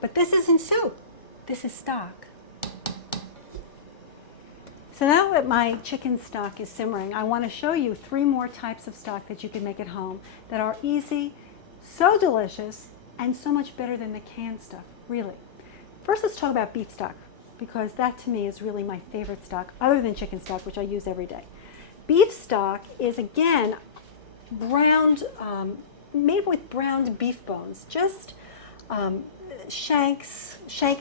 But this isn't soup. This is stock. So now that my chicken stock is simmering, I want to show you 3 more types of stock that you can make at home that are easy, so delicious, and so much better than the canned stuff, really. First, let's talk about beef stock, because that to me is really my favorite stock, other than chicken stock, which I use every day. Beef stock is, again, made with browned beef bones, just shank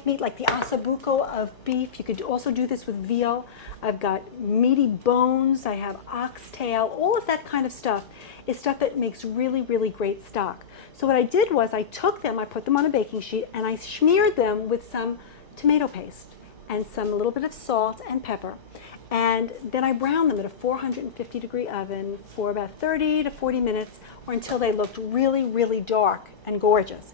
meat, like the ossobuco of beef. You could also do this with veal. I've got meaty bones, I have oxtail, all of that kind of stuff is stuff that makes really, really great stock. So what I did was I took them, I put them on a baking sheet, and I smeared them with some tomato paste and a little bit of salt and pepper. And then I browned them at a 450-degree oven for about 30 to 40 minutes, or until they looked really, really dark and gorgeous.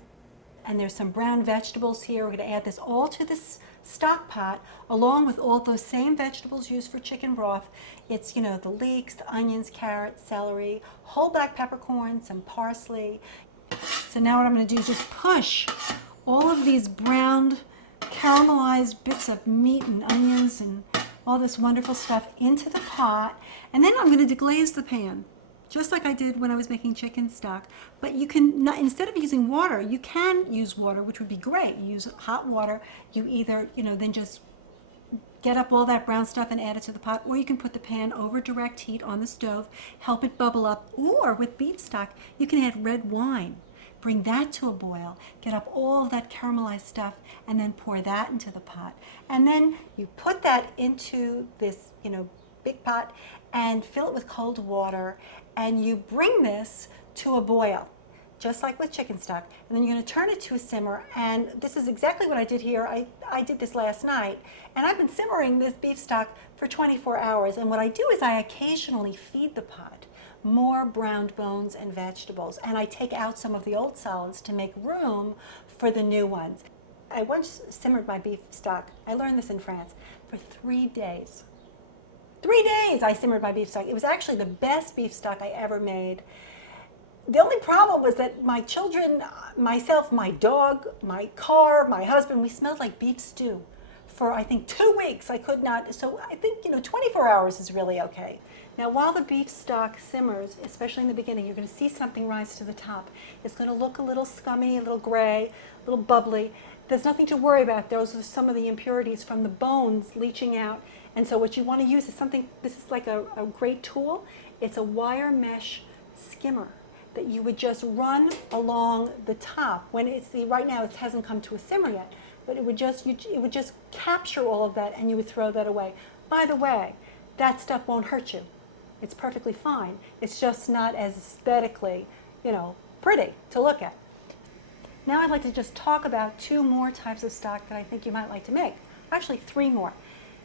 And there's some brown vegetables here. We're going to add this all to this stock pot, along with all those same vegetables used for chicken broth. It's, the leeks, the onions, carrots, celery, whole black peppercorn, some parsley. So now what I'm going to do is just push all of these browned, caramelized bits of meat and onions and all this wonderful stuff into the pot. And then I'm going to deglaze the pan, just like I did when I was making chicken stock. But you can, instead of using water, you can use water, which would be great. You use hot water. You either, then just get up all that brown stuff and add it to the pot, or you can put the pan over direct heat on the stove, help it bubble up, or with beef stock, you can add red wine. Bring that to a boil, get up all that caramelized stuff, and then pour that into the pot. And then you put that into this, big pot and fill it with cold water, and you bring this to a boil, just like with chicken stock. And then you're going to turn it to a simmer, and this is exactly what I did here. I did this last night, and I've been simmering this beef stock for 24 hours. And what I do is I occasionally feed the pot more browned bones and vegetables, and I take out some of the old solids to make room for the new ones. I once simmered my beef stock, I learned this in France, for 3 days. 3 days I simmered my beef stock. It was actually the best beef stock I ever made. The only problem was that my children, myself, my dog, my car, my husband, we smelled like beef stew for, I think, 2 weeks. I could not, so I think, 24 hours is really okay. Now, while the beef stock simmers, especially in the beginning, you're going to see something rise to the top. It's going to look a little scummy, a little gray, a little bubbly. There's nothing to worry about. Those are some of the impurities from the bones leaching out. And so what you want to use is something, this is like a great tool. It's a wire mesh skimmer that you would just run along the top. When it's, right now it hasn't come to a simmer yet, but it would just capture all of that, and you would throw that away. By the way, that stuff won't hurt you. It's perfectly fine. It's just not as aesthetically, pretty to look at. Now I'd like to just talk about 2 more types of stock that I think you might like to make. Actually, 3 more.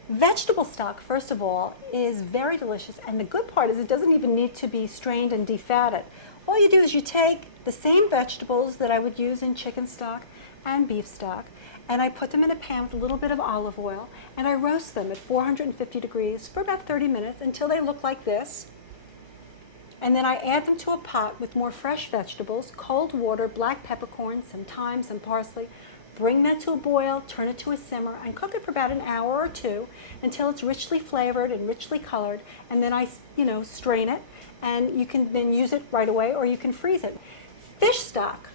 Vegetable stock, first of all, is very delicious, and the good part is it doesn't even need to be strained and defatted. All you do is you take the same vegetables that I would use in chicken stock and beef stock, and I put them in a pan with a little bit of olive oil, and I roast them at 450 degrees for about 30 minutes until they look like this. And then I add them to a pot with more fresh vegetables, cold water, black peppercorn, some thyme, some parsley. Bring that to a boil, turn it to a simmer, and cook it for about an hour or 2 until it's richly flavored and richly colored. And then I, strain it, and you can then use it right away, or you can freeze it. Fish stock.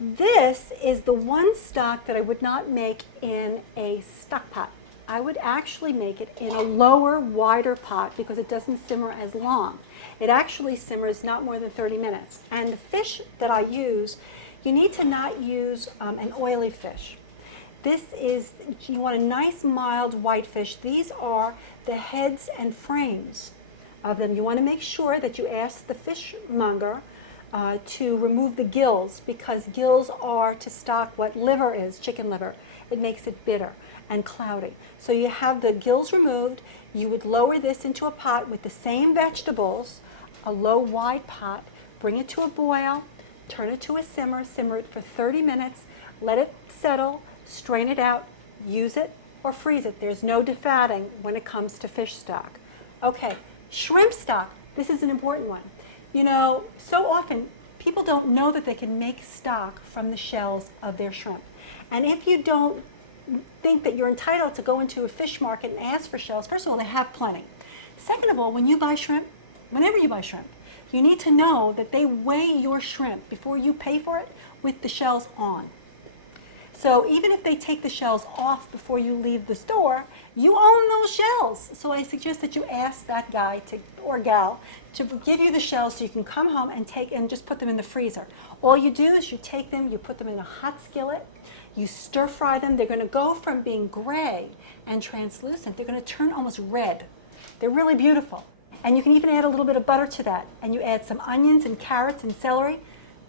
This is the one stock that I would not make in a stock pot. I would actually make it in a lower, wider pot because it doesn't simmer as long. It actually simmers not more than 30 minutes. And the fish that I use, you need to not use an oily fish. This is, you want a nice mild white fish. These are the heads and frames of them. You want to make sure that you ask the fishmonger to remove the gills, because gills are to stock what liver is, chicken liver. It makes it bitter and cloudy. So you have the gills removed. You would lower this into a pot with the same vegetables, a low wide pot, bring it to a boil, turn it to a simmer, simmer it for 30 minutes, let it settle, strain it out, use it or freeze it. There's no defatting when it comes to fish stock. Okay, shrimp stock, this is an important one. So often people don't know that they can make stock from the shells of their shrimp. And if you don't think that you're entitled to go into a fish market and ask for shells, first of all, they have plenty. Second of all, when you buy shrimp, whenever you buy shrimp, you need to know that they weigh your shrimp before you pay for it with the shells on. So even if they take the shells off before you leave the store, you own those shells. So I suggest that you ask that guy or gal to give you the shells so you can come home and just put them in the freezer. All you do is you take them, you put them in a hot skillet, you stir fry them. They're going to go from being gray and translucent, they're going to turn almost red. They're really beautiful. And you can even add a little bit of butter to that. And you add some onions and carrots and celery,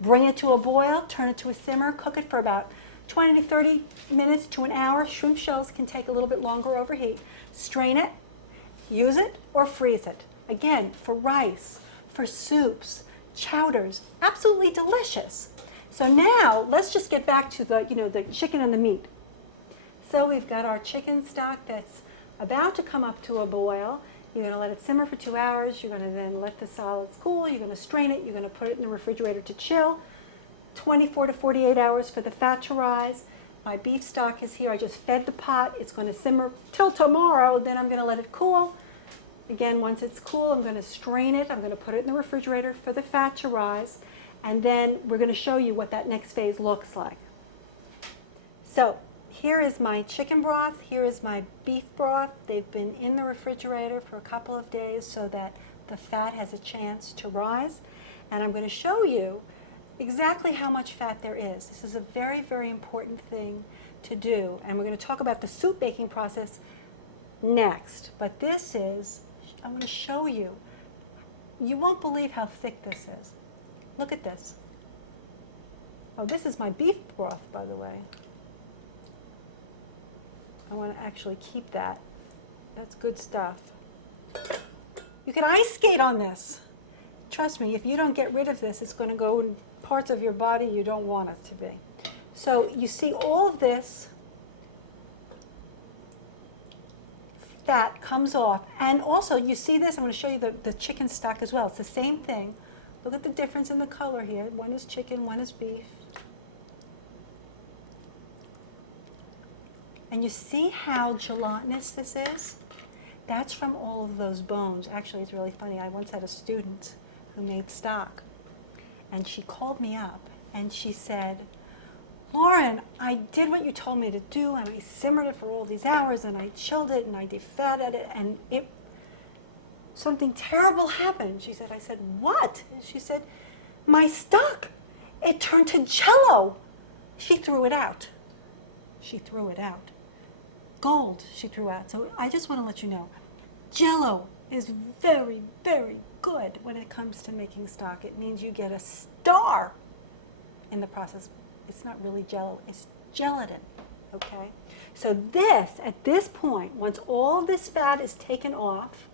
bring it to a boil, turn it to a simmer, cook it for about 20 to 30 minutes to an hour. Shrimp shells can take a little bit longer over heat. Strain it, use it, or freeze it. Again, for rice, for soups, chowders, absolutely delicious. So now let's just get back to the chicken and the meat. So we've got our chicken stock that's about to come up to a boil. You're going to let it simmer for 2 hours. You're going to then let the solids cool. You're going to strain it. You're going to put it in the refrigerator to chill. 24 to 48 hours for the fat to rise. My beef stock is here. I just fed the pot. It's going to simmer till tomorrow. Then I'm going to let it cool. Again, once it's cool, I'm going to strain it. I'm going to put it in the refrigerator for the fat to rise. And then we're going to show you what that next phase looks like. So here is my chicken broth. Here is my beef broth. They've been in the refrigerator for a couple of days so that the fat has a chance to rise. And I'm going to show you exactly how much fat there is. This is a very, very important thing to do. And we're going to talk about the soup making process next. But this is, I'm going to show you. You won't believe how thick this is. Look at this. Oh, this is my beef broth, by the way. I want to actually keep that. That's good stuff. You can ice skate on this. Trust me, if you don't get rid of this, it's going to go in parts of your body you don't want it to be. So you see all of this fat comes off. And also, you see this, I'm going to show you the chicken stock as well. It's the same thing. Look at the difference in the color here. One is chicken, one is beef. And you see how gelatinous this is? That's from all of those bones. Actually, it's really funny. I once had a student who made stock. And she called me up and she said, Lauren, I did what you told me to do and I simmered it for all these hours and I chilled it and I defatted it and something terrible happened. She said, I said, what? And she said, my stock, it turned to Jell-O. She threw it out. She threw it out. Gold she threw out. So I just want to let you know, Jell-O is very, very good when it comes to making stock. It means you get a star in the process. It's not really Jell-O, it's gelatin, okay? So this, at this point, once all this fat is taken off,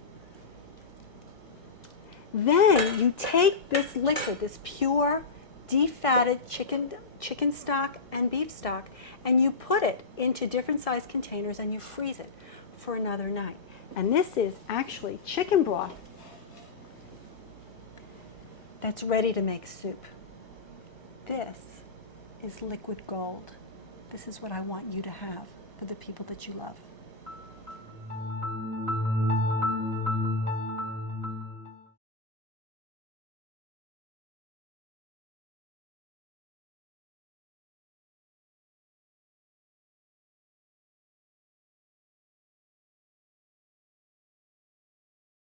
then you take this liquid, this pure, defatted chicken stock and beef stock, and you put it into different size containers and you freeze it for another night. And this is actually chicken broth that's ready to make soup. This is liquid gold. This is what I want you to have for the people that you love.